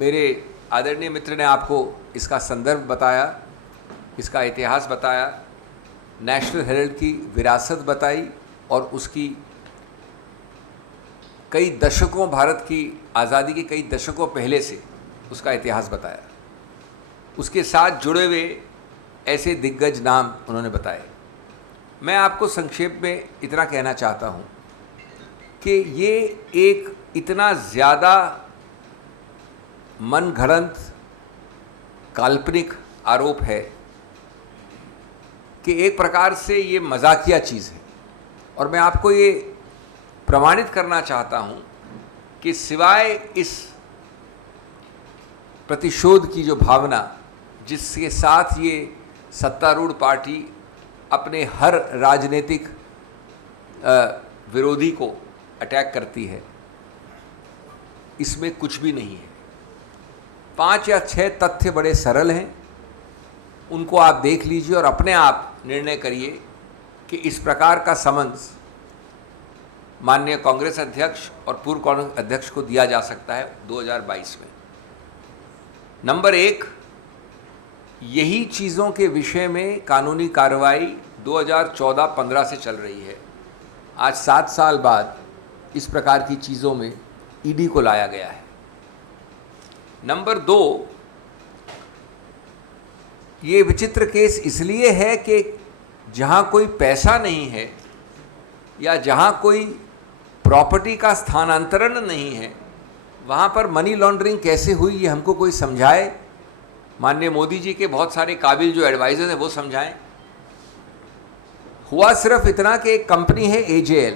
मेरे आदरणीय मित्र ने आपको इसका संदर्भ बताया, इसका इतिहास बताया, नेशनल हेराल्ड की विरासत बताई और उसकी कई दशकों, भारत की आज़ादी के कई दशकों पहले से उसका इतिहास बताया। उसके साथ जुड़े हुए ऐसे दिग्गज नाम उन्होंने बताए। मैं आपको संक्षेप में इतना कहना चाहता हूँ कि ये एक इतना ज़्यादा मनगढ़ंत काल्पनिक आरोप है कि एक प्रकार से ये मजाकिया चीज़ है। और मैं आपको ये प्रमाणित करना चाहता हूँ कि सिवाय इस प्रतिशोध की जो भावना जिसके साथ ये सत्तारूढ़ पार्टी अपने हर राजनीतिक विरोधी को अटैक करती है, इसमें कुछ भी नहीं है। 5 या 6 तथ्य बड़े सरल हैं, उनको आप देख लीजिए और अपने आप निर्णय करिए कि इस प्रकार का समन्स माननीय कांग्रेस अध्यक्ष और पूर्व कांग्रेस अध्यक्ष को दिया जा सकता है 2022 में। नंबर 1, यही चीज़ों के विषय में कानूनी कार्रवाई 2014-15 से चल रही है। आज 7 साल बाद इस प्रकार की चीज़ों में ईडी को लाया गया है। नंबर 2, ये विचित्र केस इसलिए है कि जहाँ कोई पैसा नहीं है या जहाँ कोई प्रॉपर्टी का स्थानांतरण नहीं है, वहाँ पर मनी लॉन्ड्रिंग कैसे हुई, ये हमको कोई समझाए। माननीय मोदी जी के बहुत सारे काबिल जो एडवाइजर हैं वो समझाएं। हुआ सिर्फ इतना कि एक कंपनी है AJL,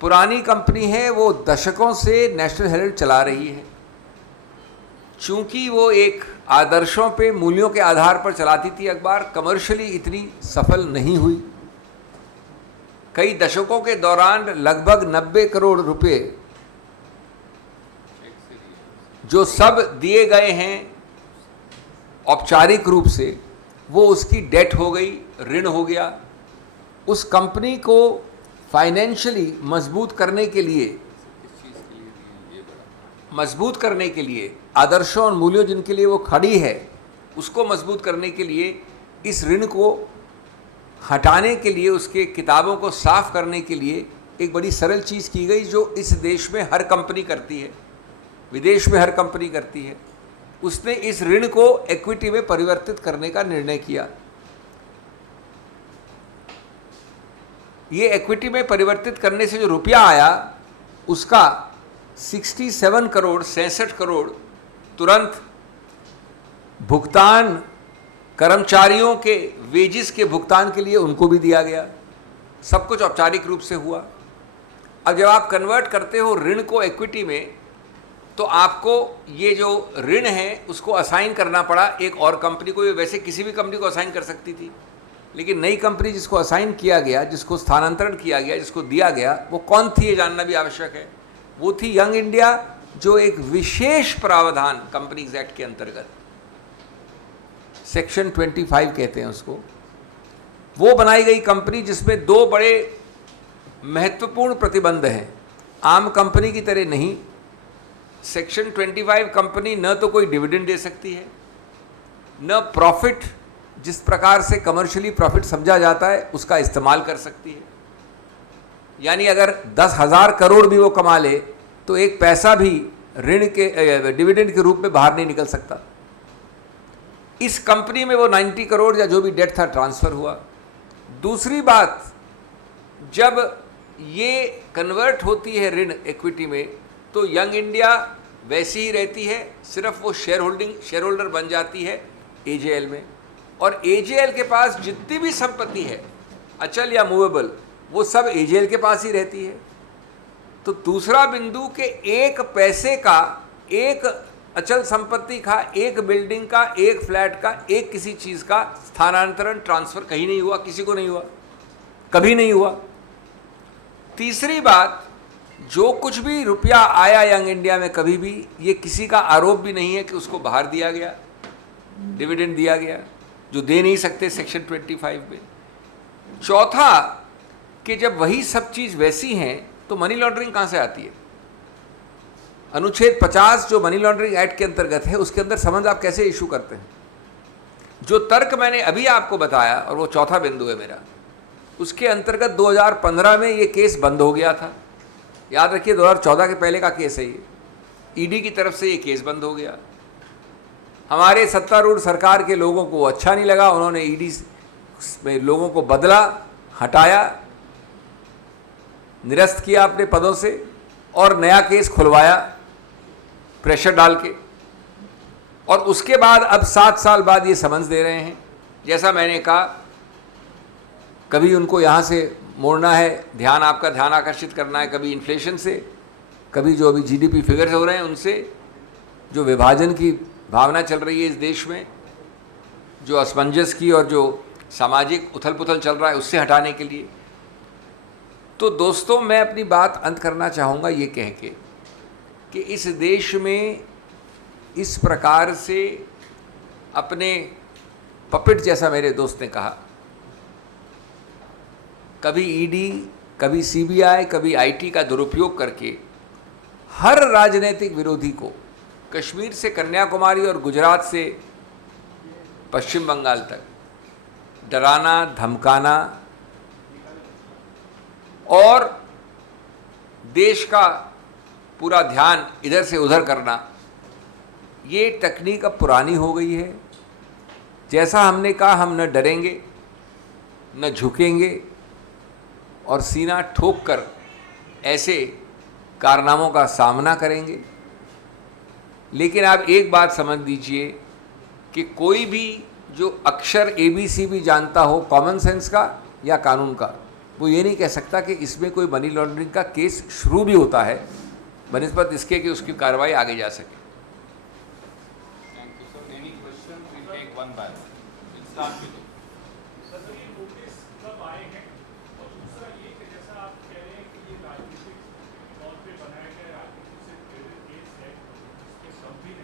पुरानी कंपनी है, वो दशकों से नेशनल हेराल्ड चला रही है। चूंकि वो एक आदर्शों पे, मूल्यों के आधार पर चलाती थी अखबार, कमर्शियली इतनी सफल नहीं हुई। कई दशकों के दौरान लगभग 90 करोड़ रुपए जो सब दिए गए हैं औपचारिक रूप से, वो उसकी डेट हो गई, ऋण हो गया। उस कंपनी को फाइनेंशियली मजबूत करने के लिए आदर्शों और मूल्यों जिनके लिए वो खड़ी है, उसको मजबूत करने के लिए, इस ऋण को हटाने के लिए, उसके किताबों को साफ करने के लिए एक बड़ी सरल चीज़ की गई जो इस देश में हर कंपनी करती है, विदेश में हर कंपनी करती है। उसने इस ऋण को इक्विटी में परिवर्तित करने का निर्णय किया। ये इक्विटी में परिवर्तित करने से जो रुपया आया, उसका 67 करोड़ तुरंत भुगतान कर्मचारियों के वेजिस के भुगतान के लिए उनको भी दिया गया। सब कुछ औपचारिक रूप से हुआ। अब जब आप कन्वर्ट करते हो ऋण को इक्विटी में, तो आपको ये जो ऋण है उसको असाइन करना पड़ा एक और कंपनी को। ये वैसे किसी भी कंपनी को असाइन कर सकती थी, लेकिन नई कंपनी जिसको असाइन किया गया, जिसको स्थानांतरण किया गया, जिसको दिया गया, वो कौन थी ये जानना भी आवश्यक है। वो थी यंग इंडिया, जो एक विशेष प्रावधान कंपनीज एक्ट के अंतर्गत, सेक्शन 25 कहते हैं उसको, वो बनाई गई कंपनी जिसमें 2 बड़े महत्वपूर्ण प्रतिबंध हैं। आम कंपनी की तरह नहीं, सेक्शन 25 कंपनी न तो कोई डिविडेंड दे सकती है, न प्रॉफिट, जिस प्रकार से कमर्शियली प्रॉफिट समझा जाता है, उसका इस्तेमाल कर सकती है। यानी अगर 10,000 करोड़ भी वो कमा ले तो एक पैसा भी ऋण के डिविडेंड के रूप में बाहर नहीं निकल सकता। इस कंपनी में वो 90 करोड़ या जो भी डेट था ट्रांसफ़र हुआ। दूसरी बात, जब ये कन्वर्ट होती है ऋण इक्विटी में, तो यंग इंडिया वैसी ही रहती है, सिर्फ वो शेयर होल्डर बन जाती है AJL में। और AJL के पास जितनी भी संपत्ति है, अचल या मूवेबल, वो सब AJL के पास ही रहती है। तो दूसरा बिंदु के एक पैसे का, एक अचल संपत्ति का, एक बिल्डिंग का, एक फ्लैट का, एक किसी चीज़ का स्थानांतरण, ट्रांसफ़र कहीं नहीं हुआ, किसी को नहीं हुआ, कभी नहीं हुआ। तीसरी बात, जो कुछ भी रुपया आया यंग इंडिया में कभी भी, ये किसी का आरोप भी नहीं है कि उसको बाहर दिया गया, डिविडेंड दिया गया, जो दे नहीं सकते सेक्शन 25 में। चौथा, कि जब वही सब चीज़ वैसी हैं तो मनी लॉन्ड्रिंग कहाँ से आती है? अनुच्छेद 50 जो मनी लॉन्ड्रिंग एक्ट के अंतर्गत है, उसके अंदर समन्स आप कैसे इशू करते हैं? जो तर्क मैंने अभी आपको बताया, और वो चौथा बिंदु है मेरा, उसके अंतर्गत 2015 में ये केस बंद हो गया था। याद रखिए 2014 के पहले का केस है ये। ईडी की तरफ से ये केस बंद हो गया। हमारे सत्तारूढ़ सरकार के लोगों को अच्छा नहीं लगा, उन्होंने ईडी में लोगों को बदला, हटाया, निरस्त किया अपने पदों से और नया केस खुलवाया प्रेशर डाल के। और उसके बाद अब 7 साल बाद ये समन्स दे रहे हैं। जैसा मैंने कहा, कभी उनको यहाँ से मोड़ना है, ध्यान आकर्षित करना है, कभी इन्फ्लेशन से, कभी जो अभी जीडीपी फिगर्स हो रहे हैं उनसे, जो विभाजन की भावना चल रही है इस देश में, जो असमंजस की और जो सामाजिक उथल पुथल चल रहा है उससे हटाने के लिए। तो दोस्तों, मैं अपनी बात अंत करना चाहूँगा ये कह के कि इस देश में इस प्रकार से अपने पपेट, जैसा मेरे दोस्त ने कहा, कभी ईडी, कभी सीबीआई, कभी आईटी का दुरुपयोग करके हर राजनीतिक विरोधी को, कश्मीर से कन्याकुमारी और गुजरात से पश्चिम बंगाल तक डराना, धमकाना और देश का पूरा ध्यान इधर से उधर करना, ये तकनीक अब पुरानी हो गई है। जैसा हमने कहा, हम न डरेंगे, न झुकेंगे और सीना ठोक कर ऐसे कारनामों का सामना करेंगे। लेकिन आप एक बात समझ लीजिए कि कोई भी जो अक्षर ABC भी जानता हो कॉमन सेंस का या कानून का, वो ये नहीं कह सकता कि इसमें कोई मनी लॉन्ड्रिंग का केस शुरू भी होता है बनिस्बत इसके कि उसकी कार्रवाई आगे जा सके। Thank you, sir. Any questions? We'll take one by one. We'll start with you. Sir, ये नोटिस कब आए